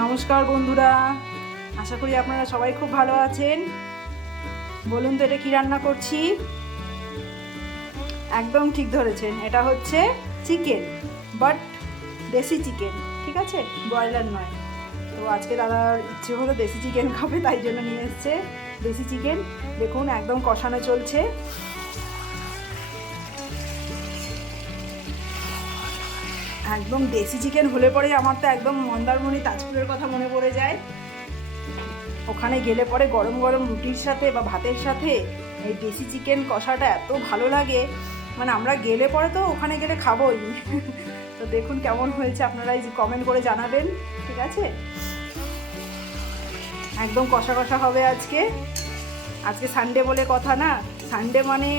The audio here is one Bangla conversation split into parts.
নমস্কার বন্ধুরা, আশা করি আপনারা সবাই খুব ভালো আছেন। বলুন তো এটা কি রান্না করছি? একদম ঠিক ধরেছেন, এটা হচ্ছে চিকেন, বাট দেশি চিকেন, ঠিক আছে, ব্রয়লার নয়। তো আজকে দাদার ইচ্ছে হলো দেশি চিকেন খাবে, তাই জন্য নিয়ে এসছে দেশি চিকেন। দেখুন একদম কষানো চলছে। একদম দেশি চিকেন হলে পরে আমার তো একদম মন্দারমণি তাজপুরের কথা মনে পড়ে যায়। ওখানে গেলে পরে গরম গরম রুটির সাথে বা ভাতের সাথে এই দেশি চিকেন কষাটা এত ভালো লাগে, মানে আমরা গেলে পরে তো ওখানে গেলে খাবোই। তো দেখুন কেমন হয়েছে, আপনারা এই কমেন্ট করে জানাবেন, ঠিক আছে। একদম কষা কষা হবে আজকে। আজকে সানডে বলে কথা না, সানডে মানে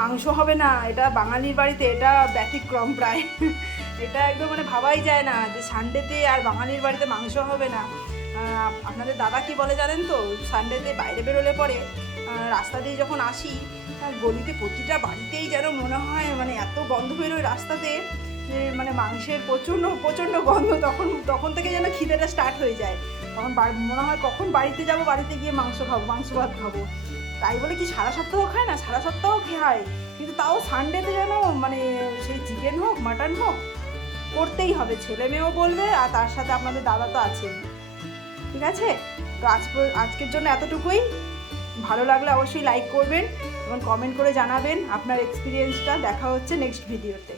মাংস হবে না, এটা বাঙালির বাড়িতে এটা ব্যতিক্রম প্রায়। এটা একদম মানে ভাবাই যায় না যে সানডেতে আর বাঙালির বাড়িতে মাংস হবে না। আপনাদের দাদা কি বলে জানেন তো, সানডেতে বাইরে বেরোলে পরে রাস্তা দিয়ে যখন আসি, গলিতে প্রতিটা বাড়িতেই যেন মনে হয় মানে এত গন্ধ বেরোয় রাস্তাতে, মানে মাংসের প্রচণ্ড প্রচণ্ড গন্ধ। তখন থেকে যেন খিদেটা স্টার্ট হয়ে যায়। তখন মনে হয় কখন বাড়িতে যাব, বাড়িতে গিয়ে মাংস খাবো, মাংস ভাত খাবো। তাই বলে কি সারা সপ্তাহ খায় না, সারা সপ্তাহ খায়, কিন্তু তাও সানডেতে যেন মানে সেই চিকেন হোক মাটন হোক করতেই হবে। ছেলে মেয়েও বলবে, আর তার সাথে আপনাদের দাদা তো আছেই, ঠিক আছে। তো আজকের জন্য এতটুকুই। ভালো লাগলে অবশ্যই লাইক করবেন এবং কমেন্ট করে জানাবেন আপনার এক্সপিরিয়েন্সটা। দেখা হচ্ছে নেক্সট ভিডিওতে।